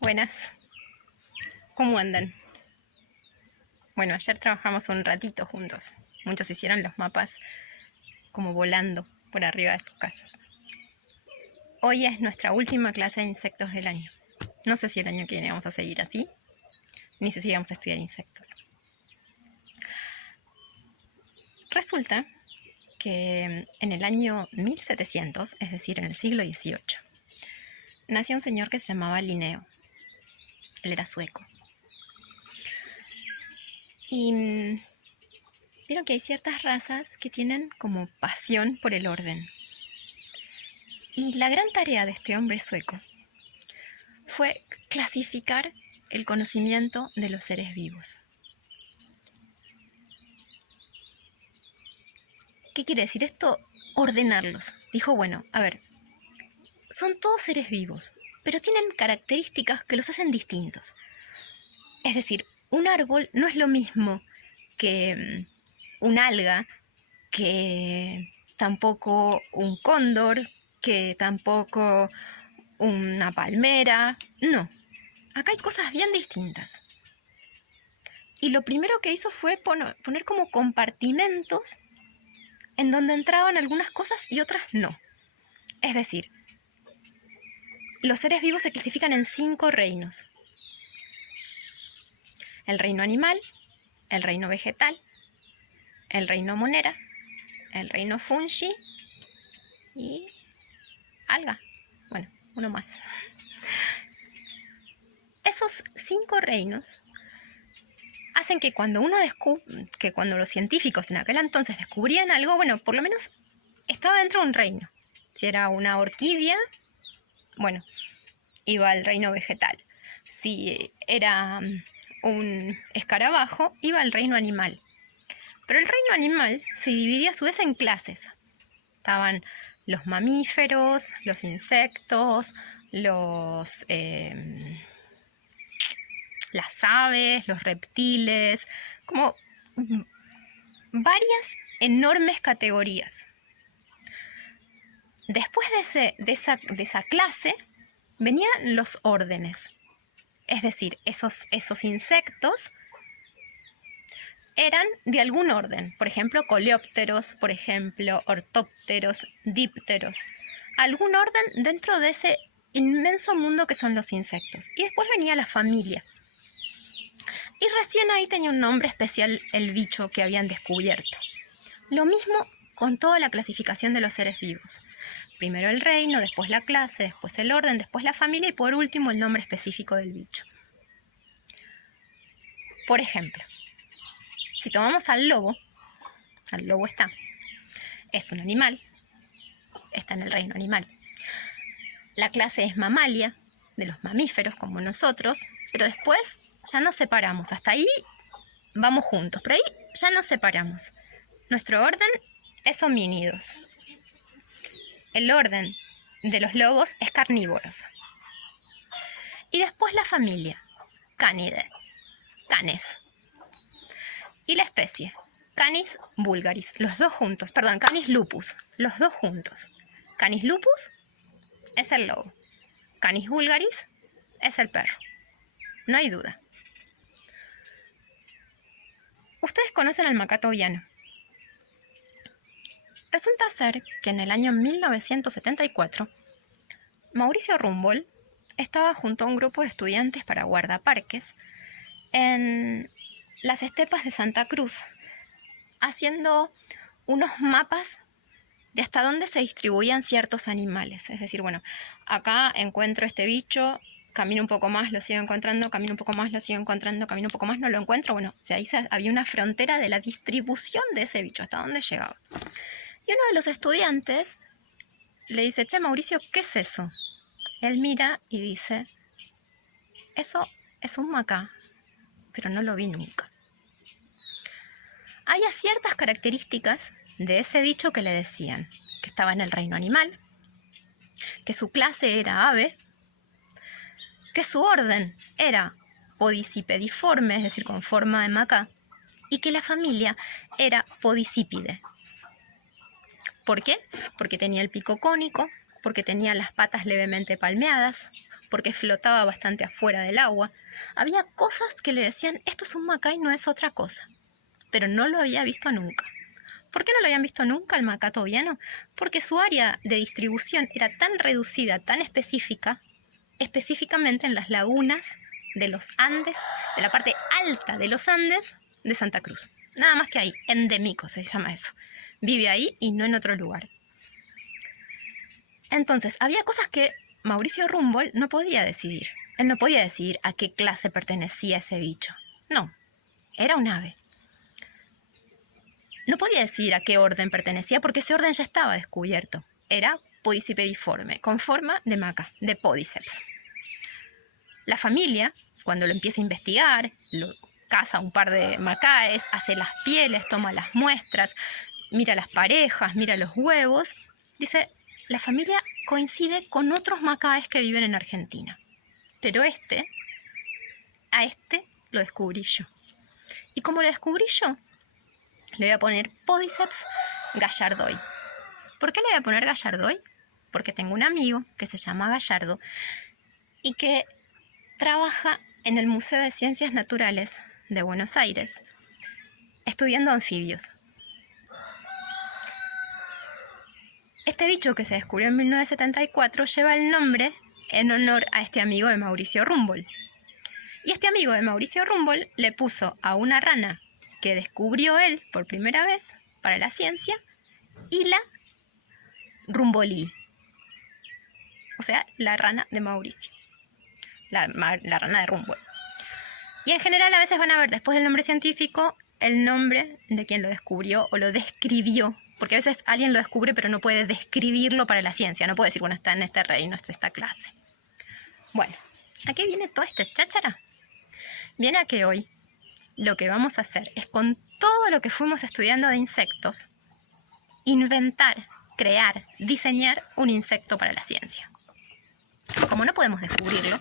Buenas, ¿cómo andan? Bueno, ayer trabajamos un ratito juntos. Muchos hicieron los mapas como volando por arriba de sus casas. Hoy es nuestra última clase de insectos del año. No sé si el año que viene vamos a seguir así, ni sé si vamos a estudiar insectos. Resulta que en el año 1700, es decir, en el siglo XVIII, nació un señor que se llamaba Linneo. Él era sueco. Y vieron que hay ciertas razas que tienen como pasión por el orden. Y la gran tarea de este hombre sueco fue clasificar el conocimiento de los seres vivos. ¿Qué quiere decir esto? Ordenarlos. Dijo, bueno, a ver, son todos seres vivos, pero tienen características que los hacen distintos. Es decir, un árbol no es lo mismo que un alga, que tampoco un cóndor, que tampoco una palmera. No, acá hay cosas bien distintas. Y lo primero que hizo fue poner como compartimentos en donde entraban algunas cosas y otras no. Es decir, los seres vivos se clasifican en 5 reinos. El reino animal, el reino vegetal, el reino monera, el reino fungi y alga. Bueno, uno más. Esos 5 reinos hacen que cuando cuando los científicos en aquel entonces descubrían algo, bueno, por lo menos estaba dentro de un reino. Si era una orquídea, bueno, iba al reino vegetal. Si era un escarabajo, iba al reino animal. Pero el reino animal se dividía a su vez en clases. Estaban los mamíferos, los insectos, las aves, los reptiles, como varias enormes categorías. Después de esa clase venían los órdenes. Es decir, esos insectos eran de algún orden. Por ejemplo, coleópteros, por ejemplo, ortópteros, dípteros. Algún orden dentro de ese inmenso mundo que son los insectos. Y después venía la familia. Y recién ahí tenía un nombre especial el bicho que habían descubierto. Lo mismo con toda la clasificación de los seres vivos. Primero el reino, después la clase, después el orden, después la familia y por último el nombre específico del bicho. Por ejemplo, si tomamos al lobo es un animal, está en el reino animal. La clase es mamalia, de los mamíferos como nosotros, pero después ya nos separamos. Hasta ahí vamos juntos, pero ahí ya nos separamos. Nuestro orden es homínidos. El orden de los lobos es carnívoros. Y después la familia, Canidae, canes. Y la especie, Canis vulgaris, los dos juntos. Perdón, Canis lupus, los dos juntos. Canis lupus es el lobo. Canis vulgaris es el perro. No hay duda. Ustedes conocen al macaco viano. Resulta ser que en el año 1974, Mauricio Rumbold estaba junto a un grupo de estudiantes para guardaparques en las estepas de Santa Cruz, haciendo unos mapas de hasta dónde se distribuían ciertos animales. Es decir, bueno, acá encuentro este bicho, camino un poco más, lo sigo encontrando, camino un poco más, lo sigo encontrando, camino un poco más, no lo encuentro. Bueno, ahí había una frontera de la distribución de ese bicho, hasta dónde llegaba. Y uno de los estudiantes le dice, che, Mauricio, ¿qué es eso? Él mira y dice, eso es un macá, pero no lo vi nunca. Había ciertas características de ese bicho que le decían que estaba en el reino animal, que su clase era ave, que su orden era podicipediforme, es decir, con forma de macá, y que la familia era podicípide. ¿Por qué? Porque tenía el pico cónico, porque tenía las patas levemente palmeadas, porque flotaba bastante afuera del agua. Había cosas que le decían, esto es un macay, no es otra cosa. Pero no lo había visto nunca. ¿Por qué no lo habían visto nunca el macaco tobiano? Porque su área de distribución era tan reducida, tan específica, específicamente en las lagunas de los Andes, de la parte alta de los Andes de Santa Cruz. Nada más que ahí, endémico se llama eso. Vive ahí y no en otro lugar. Entonces, había cosas que Mauricio Rumbold no podía decidir. Él no podía decidir a qué clase pertenecía ese bicho. No, era un ave. No podía decidir a qué orden pertenecía porque ese orden ya estaba descubierto. Era podicipediforme, con forma de maca, de pódiceps. La familia, cuando lo empieza a investigar, lo caza un par de macaes, hace las pieles, toma las muestras, mira las parejas, mira los huevos, dice, la familia coincide con otros macaes que viven en Argentina. Pero a este lo descubrí yo. Y como lo descubrí yo, le voy a poner Podiceps gallardoy. ¿Por qué le voy a poner gallardoy? Porque tengo un amigo que se llama Gallardo y que trabaja en el Museo de Ciencias Naturales de Buenos Aires estudiando anfibios. Este bicho que se descubrió en 1974 lleva el nombre en honor a este amigo de Mauricio Rumbold. Y este amigo de Mauricio Rumbold le puso a una rana que descubrió él por primera vez para la ciencia, Hila rumbolii. O sea, la rana de Mauricio. La rana de Rumbold. Y en general a veces van a ver después del nombre científico el nombre de quien lo descubrió o lo describió. Porque a veces alguien lo descubre pero no puede describirlo para la ciencia. No puede decir, bueno, está en este reino, está en esta clase. Bueno, ¿a qué viene toda esta cháchara? Viene a que hoy lo que vamos a hacer es con todo lo que fuimos estudiando de insectos, inventar, crear, diseñar un insecto para la ciencia. Como no podemos descubrirlo,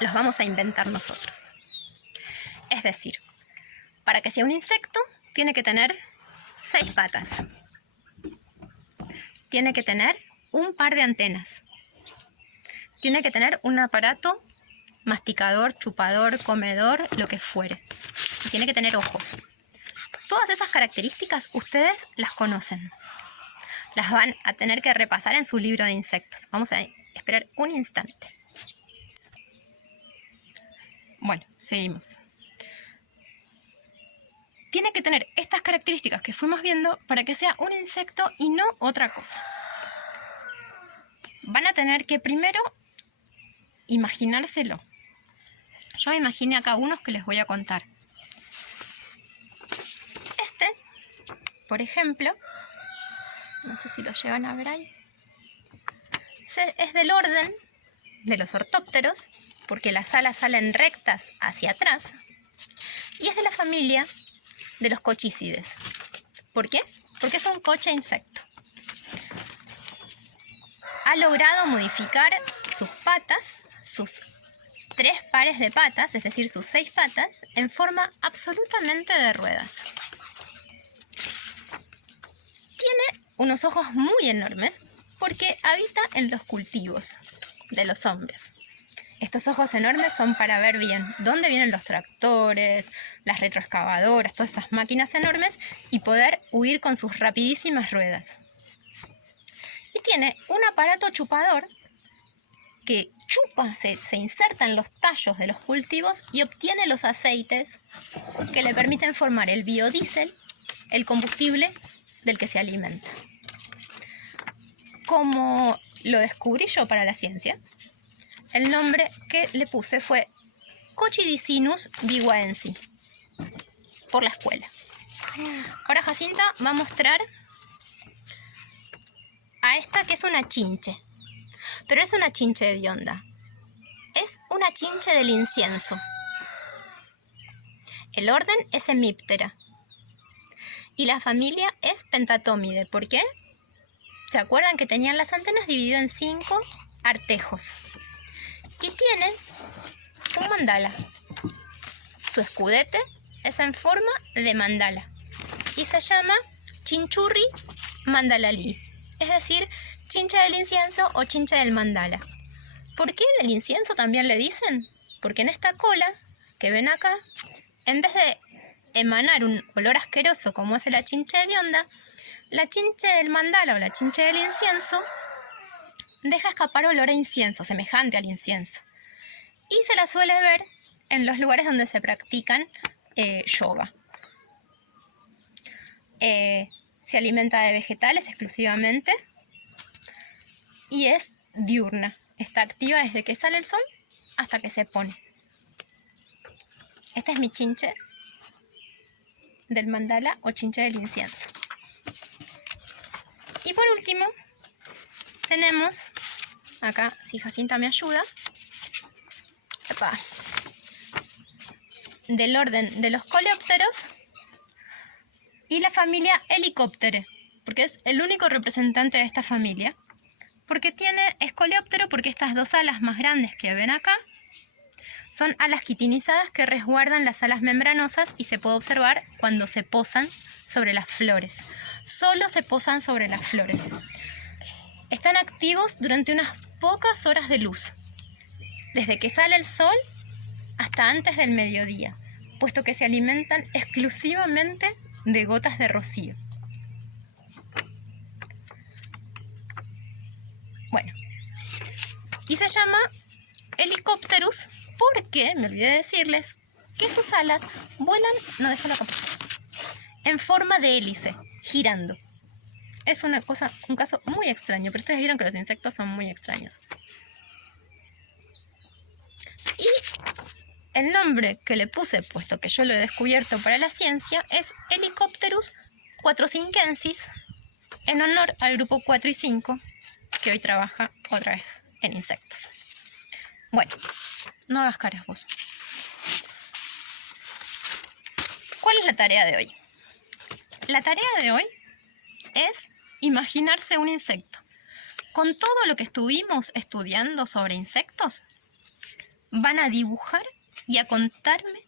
los vamos a inventar nosotros. Es decir, para que sea un insecto, tiene que tener 6 patas. Tiene que tener un par de antenas. Tiene que tener un aparato masticador, chupador, comedor, lo que fuere. Y tiene que tener ojos. Todas esas características ustedes las conocen. Las van a tener que repasar en su libro de insectos. Vamos a esperar un instante. Bueno, seguimos. Tiene que tener estas características que fuimos viendo para que sea un insecto y no otra cosa. Van a tener que primero imaginárselo. Yo me imaginé acá unos que les voy a contar. Este, por ejemplo, no sé si lo llegan a ver ahí, es del orden de los ortópteros, porque las alas salen rectas hacia atrás, y es de la familia de los cochicides. ¿Por qué? Porque es un coche insecto. Ha logrado modificar sus patas, sus 3 pares de patas, es decir, sus 6 patas, en forma absolutamente de ruedas. Tiene unos ojos muy enormes porque habita en los cultivos de los hombres. Estos ojos enormes son para ver bien dónde vienen los tractores, las retroexcavadoras, todas esas máquinas enormes y poder huir con sus rapidísimas ruedas. Y tiene un aparato chupador que chupa, se inserta en los tallos de los cultivos y obtiene los aceites que le permiten formar el biodiesel, el combustible del que se alimenta. Como lo descubrí yo para la ciencia, el nombre que le puse fue Cochidicinus biguaensi, por la escuela. Ahora Jacinta va a mostrar a esta que es una chinche, pero es una chinche hedionda. Es una chinche del incienso. El orden es Hemiptera. Y la familia es Pentatomide. ¿Por qué? ¿Se acuerdan que tenían las antenas divididas en 5 artejos? Y tienen un mandala. Su escudete es en forma de mandala. Y se llama Chinchurri mandalalí. Es decir, chincha del incienso o chincha del mandala. ¿Por qué del incienso también le dicen? Porque en esta cola que ven acá, en vez de emanar un olor asqueroso como hace la chinche hedionda, la chinche del mandala o la chinche del incienso deja escapar olor a incienso, semejante al incienso. Y se la suele ver en los lugares donde se practican yoga. Se alimenta de vegetales exclusivamente y es diurna. Está activa desde que sale el sol hasta que se pone. Esta es mi chinche del mandala o chinche del incienso. Y por último, tenemos acá, si Jacinta me ayuda, del orden de los coleópteros y la familia Helicoptere, porque es el único representante de esta familia, porque es coleóptero porque estas dos alas más grandes que ven acá son alas quitinizadas que resguardan las alas membranosas y se puede observar cuando se posan sobre las flores. Solo se posan sobre las flores. Están activos durante unas pocas horas de luz, desde que sale el sol hasta antes del mediodía, puesto que se alimentan exclusivamente de gotas de rocío. Bueno, y se llama Helicopterus porque, me olvidé de decirles, que sus alas vuelan, en forma de hélice, girando. Es un caso muy extraño, pero ustedes vieron que los insectos son muy extraños. Y el nombre que le puse, puesto que yo lo he descubierto para la ciencia, es Helicopterus quattrocinquensis, en honor al grupo 4 y 5, que hoy trabaja otra vez en insectos. Bueno, no hagas caras vos. ¿Cuál es la tarea de hoy? La tarea de hoy es imaginarse un insecto. Con todo lo que estuvimos estudiando sobre insectos, van a dibujar y a contarme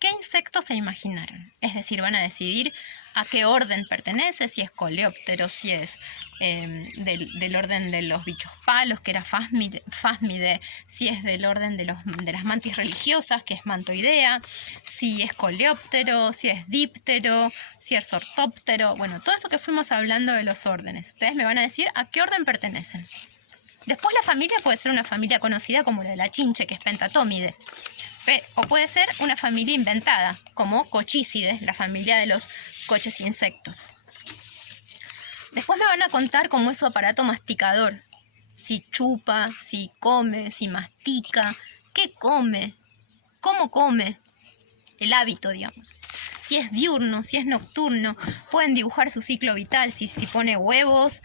qué insectos se imaginaron. Es decir, van a decidir a qué orden pertenece, si es coleóptero, si es del orden de los bichos palos, que era Phasmide, si es del orden de las mantis religiosas, que es Mantoidea, si es coleóptero, si es díptero, si es ortóptero. Bueno, todo eso que fuimos hablando de los órdenes. Ustedes me van a decir a qué orden pertenecen. Después la familia puede ser una familia conocida como la de la chinche, que es Pentatomide. O puede ser una familia inventada, como Cochicidae, la familia de los coches insectos. Después me van a contar cómo es su aparato masticador. Si chupa, si come, si mastica, qué come, cómo come, el hábito, digamos. Si es diurno, si es nocturno, pueden dibujar su ciclo vital, si pone huevos,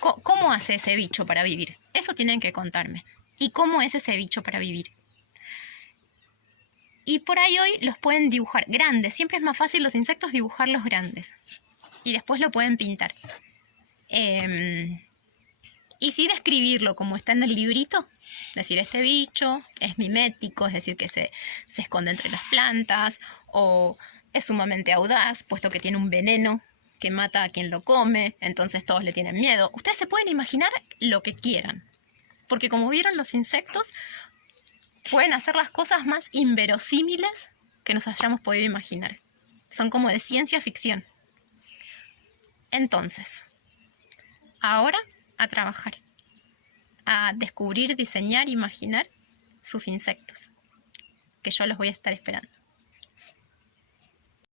cómo hace ese bicho para vivir. Eso tienen que contarme. ¿Y cómo es ese bicho para vivir? Y por ahí hoy los pueden dibujar grandes. Siempre es más fácil los insectos dibujarlos grandes. Y después lo pueden pintar. Y sí describirlo como está en el librito. Decir, este bicho es mimético, es decir, que se esconde entre las plantas. O es sumamente audaz, puesto que tiene un veneno que mata a quien lo come. Entonces todos le tienen miedo. Ustedes se pueden imaginar lo que quieran. Porque como vieron, los insectos pueden hacer las cosas más inverosímiles que nos hayamos podido imaginar. Son como de ciencia ficción. Entonces, ahora a trabajar, a descubrir, diseñar, imaginar sus insectos, que yo los voy a estar esperando.